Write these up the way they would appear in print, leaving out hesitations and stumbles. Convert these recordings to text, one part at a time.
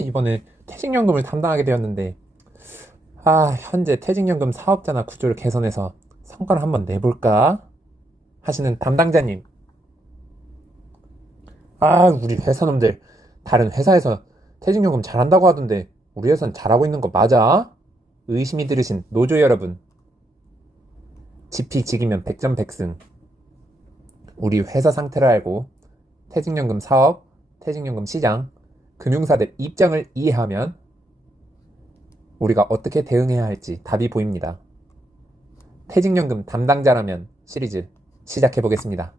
이번에 퇴직연금을 담당하게 되었는데, 현재 퇴직연금 사업자나 구조를 개선해서 성과를 한번 내볼까? 하시는 담당자님. 우리 회사놈들, 다른 회사에서 퇴직연금 잘한다고 하던데, 우리 회사는 잘하고 있는 거 맞아? 의심이 들으신 노조 여러분, 지피지기면 백전백승. 우리 회사 상태를 알고, 퇴직연금 사업, 퇴직연금 시장, 금융사들 입장을 이해하면, 우리가 어떻게 대응해야 할지 답이 보입니다. 퇴직연금 담당자라면 시리즈 시작해 보겠습니다.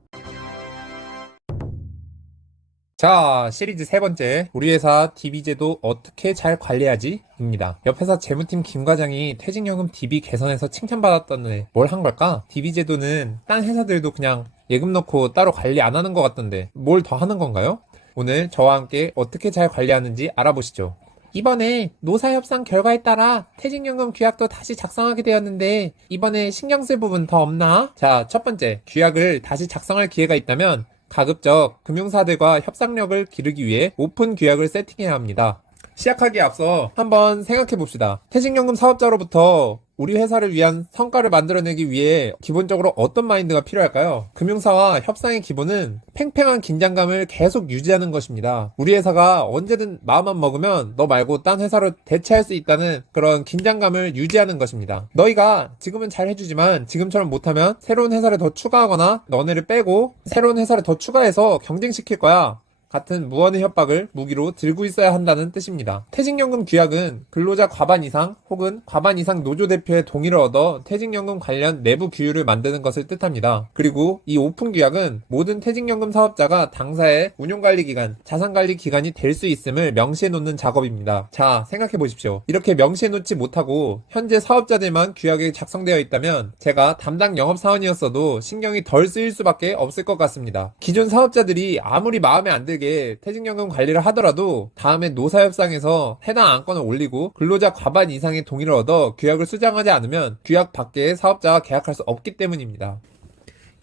자, 시리즈 세 번째, 우리 회사 DB제도 어떻게 잘 관리하지? 입니다. 옆 회사 재무팀 김 과장이 퇴직연금 DB 개선해서 칭찬받았던데 뭘 한 걸까? DB제도는 딴 회사들도 그냥 예금 넣고 따로 관리 안 하는 것 같던데 뭘 더 하는 건가요? 오늘 저와 함께 어떻게 잘 관리하는지 알아보시죠. 이번에 노사협상 결과에 따라 퇴직연금 규약도 다시 작성하게 되었는데 이번에 신경 쓸 부분 더 없나? 자, 첫 번째, 규약을 다시 작성할 기회가 있다면 가급적 금융사들과 협상력을 기르기 위해 오픈 규약을 세팅해야 합니다. 시작하기에 앞서 한번 생각해 봅시다. 퇴직연금 사업자로부터 우리 회사를 위한 성과를 만들어내기 위해 기본적으로 어떤 마인드가 필요할까요? 금융사와 협상의 기본은 팽팽한 긴장감을 계속 유지하는 것입니다. 우리 회사가 언제든 마음만 먹으면 너 말고 딴 회사로 대체할 수 있다는 그런 긴장감을 유지하는 것입니다. 너희가 지금은 잘 해주지만 지금처럼 못하면 새로운 회사를 더 추가하거나 너네를 빼고 새로운 회사를 더 추가해서 경쟁시킬 거야. 같은 무언의 협박을 무기로 들고 있어야 한다는 뜻입니다. 퇴직연금 규약은 근로자 과반 이상 혹은 과반 이상 노조 대표의 동의를 얻어 퇴직연금 관련 내부 규율을 만드는 것을 뜻합니다. 그리고 이 오픈 규약은 모든 퇴직연금 사업자가 당사의 운용관리기관, 자산관리기관이 될 수 있음을 명시해 놓는 작업입니다. 자, 생각해 보십시오. 이렇게 명시해 놓지 못하고 현재 사업자들만 규약이 작성되어 있다면 제가 담당 영업사원이었어도 신경이 덜 쓰일 수밖에 없을 것 같습니다. 기존 사업자들이 아무리 마음에 안 들게 퇴직연금 관리를 하더라도 다음에 노사협상에서 해당 안건을 올리고 근로자 과반 이상의 동의를 얻어 규약을 수정하지 않으면 규약 밖에 사업자와 계약할 수 없기 때문입니다.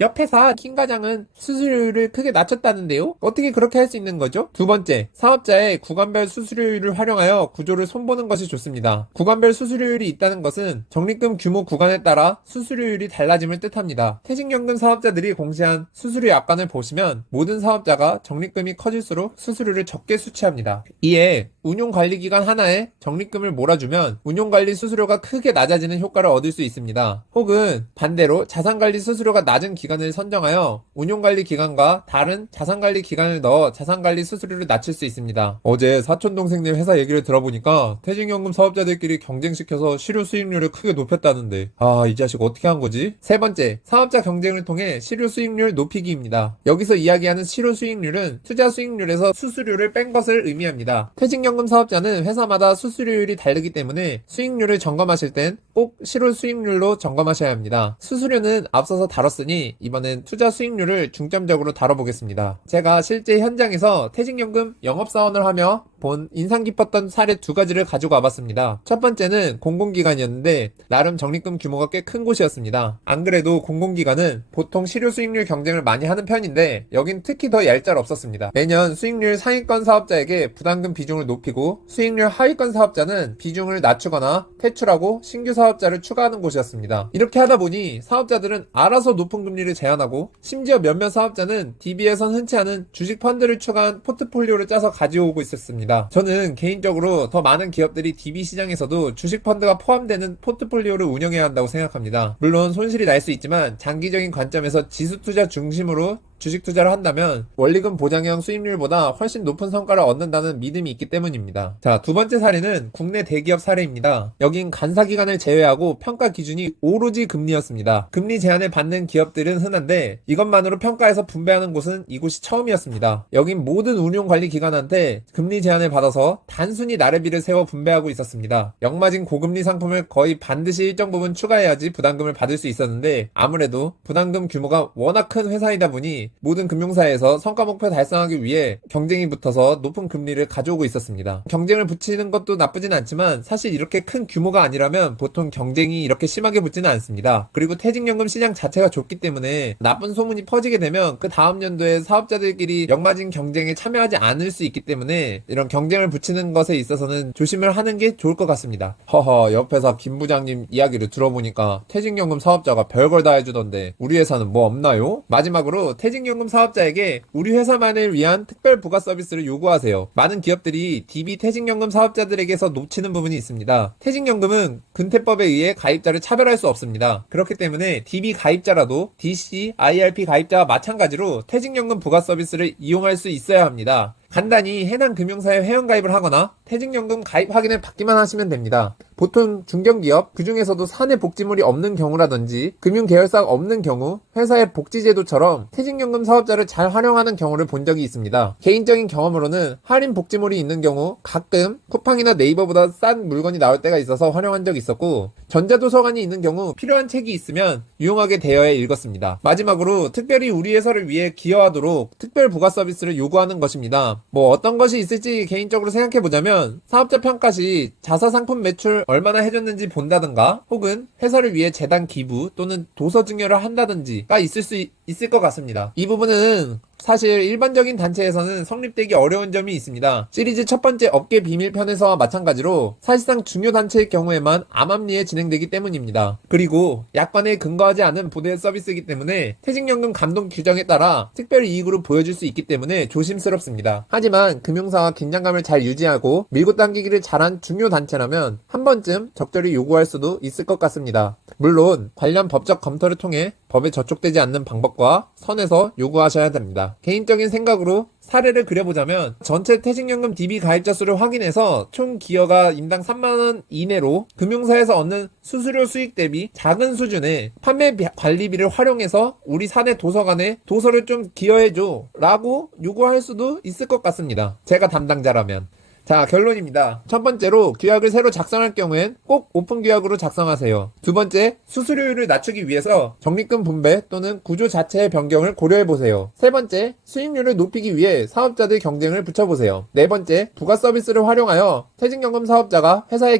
옆 회사 김 과장은 수수료를 크게 낮췄다는데요? 어떻게 그렇게 할 수 있는 거죠? 두 번째, 사업자의 구간별 수수료율을 활용하여 구조를 손보는 것이 좋습니다. 구간별 수수료율이 있다는 것은 적립금 규모 구간에 따라 수수료율이 달라짐을 뜻합니다. 퇴직연금 사업자들이 공시한 수수료 약관을 보시면 모든 사업자가 적립금이 커질수록 수수료를 적게 수취합니다. 이에 운용관리기간 하나에 적립금을 몰아주면 운용관리 수수료가 크게 낮아지는 효과를 얻을 수 있습니다. 혹은 반대로 자산관리 수수료가 낮은 기간을 선정하여 운용관리 기간과 다른 자산관리 기간을 넣어 자산관리 수수료를 낮출 수 있습니다. 어제 사촌동생네 회사 얘기를 들어보니까 퇴직연금 사업자들끼리 경쟁시켜서 실효 수익률을 크게 높였다는데 이 자식 어떻게 한 거지? 세 번째, 사업자 경쟁을 통해 실효 수익률 높이기입니다. 여기서 이야기하는 실효 수익률은 투자 수익률에서 수수료를 뺀 것을 의미합니다. 퇴직연금 사업자는 회사마다 수수료율이 다르기 때문에 수익률을 점검하실 땐 꼭 실효 수익률로 점검하셔야 합니다. 수수료는 앞서서 다뤘으니 이번엔 투자 수익률을 중점적으로 다뤄보겠습니다. 제가 실제 현장에서 퇴직연금 영업사원을 하며 본 인상 깊었던 사례 두 가지를 가지고 와봤습니다. 첫 번째는 공공기관이었는데 나름 적립금 규모가 꽤 큰 곳이었습니다. 안 그래도 공공기관은 보통 실효 수익률 경쟁을 많이 하는 편인데 여긴 특히 더 얄짤없었습니다. 매년 수익률 상위권 사업자에게 부담금 비중을 높이고 수익률 하위권 사업자는 비중을 낮추거나 퇴출하고 신규 사업자를 추가하는 곳이었습니다. 이렇게 하다 보니 사업자들은 알아서 높은 금리를 제한하고 심지어 몇몇 사업자는 DB에선 흔치 않은 주식 펀드를 추가한 포트폴리오를 짜서 가져오고 있었습니다. 저는 개인적으로 더 많은 기업들이 DB 시장에서도 주식 펀드가 포함되는 포트폴리오를 운영해야 한다고 생각합니다. 물론 손실이 날 수 있지만 장기적인 관점에서 지수 투자 중심으로 주식 투자를 한다면 원리금 보장형 수익률보다 훨씬 높은 성과를 얻는다는 믿음이 있기 때문입니다. 자, 두 번째 사례는 국내 대기업 사례입니다. 여긴 간사기관을 제외하고 평가 기준이 오로지 금리였습니다. 금리 제한을 받는 기업들은 흔한데 이것만으로 평가해서 분배하는 곳은 이곳이 처음이었습니다. 여긴 모든 운용관리기관한테 금리 제한을 받아서 단순히 나래비를 세워 분배하고 있었습니다. 역마진 고금리 상품을 거의 반드시 일정 부분 추가해야지 부담금을 받을 수 있었는데 아무래도 부담금 규모가 워낙 큰 회사이다 보니 모든 금융사에서 성과 목표 달성하기 위해 경쟁이 붙어서 높은 금리를 가져오고 있었습니다. 경쟁을 붙이는 것도 나쁘진 않지만 사실 이렇게 큰 규모가 아니라면 보통 경쟁이 이렇게 심하게 붙지는 않습니다. 그리고 퇴직연금 시장 자체가 좁기 때문에 나쁜 소문이 퍼지게 되면 그 다음 연도에 사업자들끼리 역마진 경쟁에 참여하지 않을 수 있기 때문에 이런 경쟁을 붙이는 것에 있어서는 조심을 하는 게 좋을 것 같습니다. 허허, 옆에서 김 부장님 이야기를 들어보니까 퇴직연금 사업자가 별걸 다 해주던데 우리 회사는 뭐 없나요? 마지막으로 퇴직연금 사업자에게 우리 회사만을 위한 특별 부가 서비스를 요구하세요. 많은 기업들이 DB 퇴직연금 사업자들에게서 놓치는 부분이 있습니다. 퇴직연금은 근태법에 의해 가입자를 차별할 수 없습니다. 그렇기 때문에 DB 가입자라도 DC, IRP 가입자와 마찬가지로 퇴직연금 부가 서비스를 이용할 수 있어야 합니다. 간단히 해당 금융사에 회원가입을 하거나 퇴직연금 가입 확인을 받기만 하시면 됩니다. 보통 중견기업, 그 중에서도 사내 복지물이 없는 경우라든지 금융계열사가 없는 경우 회사의 복지제도처럼 퇴직연금 사업자를 잘 활용하는 경우를 본 적이 있습니다. 개인적인 경험으로는 할인 복지물이 있는 경우 가끔 쿠팡이나 네이버보다 싼 물건이 나올 때가 있어서 활용한 적이 있었고 전자도서관이 있는 경우 필요한 책이 있으면 유용하게 대여해 읽었습니다. 마지막으로 특별히 우리 회사를 위해 기여하도록 특별 부가 서비스를 요구하는 것입니다. 뭐 어떤 것이 있을지 개인적으로 생각해보자면 사업자 평가 시 자사상품 매출 얼마나 해줬는지 본다든가 혹은 회사를 위해 재단 기부 또는 도서 증여를 한다든지가 있을 것 같습니다. 이 부분은 사실 일반적인 단체에서는 성립되기 어려운 점이 있습니다. 시리즈 첫 번째 업계 비밀 편에서와 마찬가지로 사실상 중요 단체의 경우에만 암암리에 진행되기 때문입니다. 그리고 약관에 근거하지 않은 보대 서비스이기 때문에 퇴직연금 감독 규정에 따라 특별 이익으로 보여줄 수 있기 때문에 조심스럽습니다. 하지만 금융사와 긴장감을 잘 유지하고 밀고 당기기를 잘한 중요 단체라면 한 번쯤 적절히 요구할 수도 있을 것 같습니다. 물론 관련 법적 검토를 통해 법에 저촉되지 않는 방법과 선에서 요구하셔야 됩니다. 개인적인 생각으로 사례를 그려보자면 전체 퇴직연금 DB 가입자 수를 확인해서 총 기여가 인당 3만원 이내로 금융사에서 얻는 수수료 수익 대비 작은 수준의 판매 관리비를 활용해서 우리 사내 도서관에 도서를 좀 기여해줘 라고 요구할 수도 있을 것 같습니다. 제가 담당자라면. 자, 결론입니다. 첫 번째로 규약을 새로 작성할 경우엔 꼭 오픈 규약으로 작성하세요. 두 번째, 수수료율을 낮추기 위해서 적립금 분배 또는 구조 자체의 변경을 고려해보세요. 세 번째, 수익률을 높이기 위해 사업자들 경쟁을 붙여보세요. 네 번째, 부가 서비스를 활용하여 퇴직연금 사업자가 회사에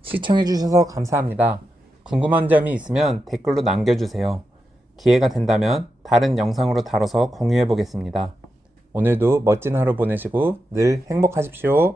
시청해주셔서 감사합니다. 궁금한 점이 있으면 댓글로 남겨주세요. 기회가 된다면 다른 영상으로 다뤄서 공유해보겠습니다. 오늘도 멋진 하루 보내시고 늘 행복하십시오.